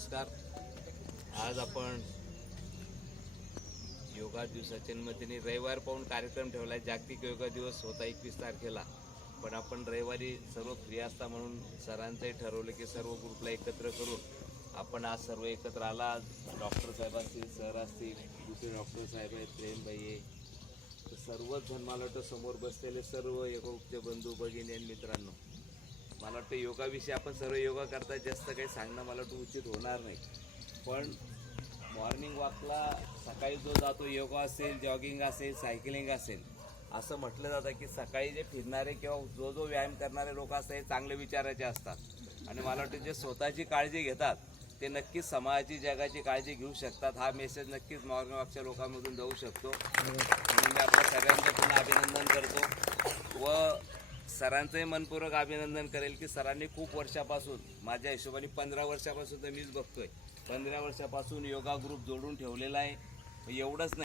नमस्कार. आज आपण योगा दिवसाच्या निमित्ताने रविवार पाहून कार्यक्रम ठेवला आहे. जागतिक योगा दिवस होता 21 तारखेला, पण आपण रविवारी सर्व फ्री असता म्हणून सरांचंही ठरवलं की सर्व ग्रुपला एकत्र करून आपण आज सर्व एकत्र आला. डॉक्टर साहेब असतील, सर असतील, दुसरे डॉक्टर साहेब आहेत, प्रेमभाई आहे, सर्वच जण मला वाटतं समोर बसलेले सर्व योगाचे बंधू भगिनी आणि मित्रांनो, मला वाटतं योगाविषयी आपण सर्व योगा करता जास्त काही सांगणं मला वाटतं उचित होणार नाही. पण मॉर्निंग वॉकला सकाळी जो जातो, योगा असेल, जॉगिंग असेल, सायकलिंग असेल, असं म्हटलं जातं की सकाळी जे फिरणारे किंवा जो व्यायाम करणारे लोक असतात हे चांगले विचाराचे असतात. आणि मला वाटतं जे स्वतःची काळजी घेतात ते नक्कीच समाजाची, जगाची काळजी घेऊ शकतात. हा मेसेज नक्कीच मॉर्निंग वॉकच्या लोकांमधून जाऊ शकतो. म्हणून मी आपल्या सगळ्यांचं पुन्हा अभिनंदन करतो व सरांचंही मनपूर्वक अभिनंदन करेल की सरांनी खूप वर्षापासून, माझ्या हिशोबाने 15 वर्षापासून तर मीच बघतोय, 15 वर्षापासून योगा ग्रुप जोडून ठेवलेला आहे. एवढंच नाही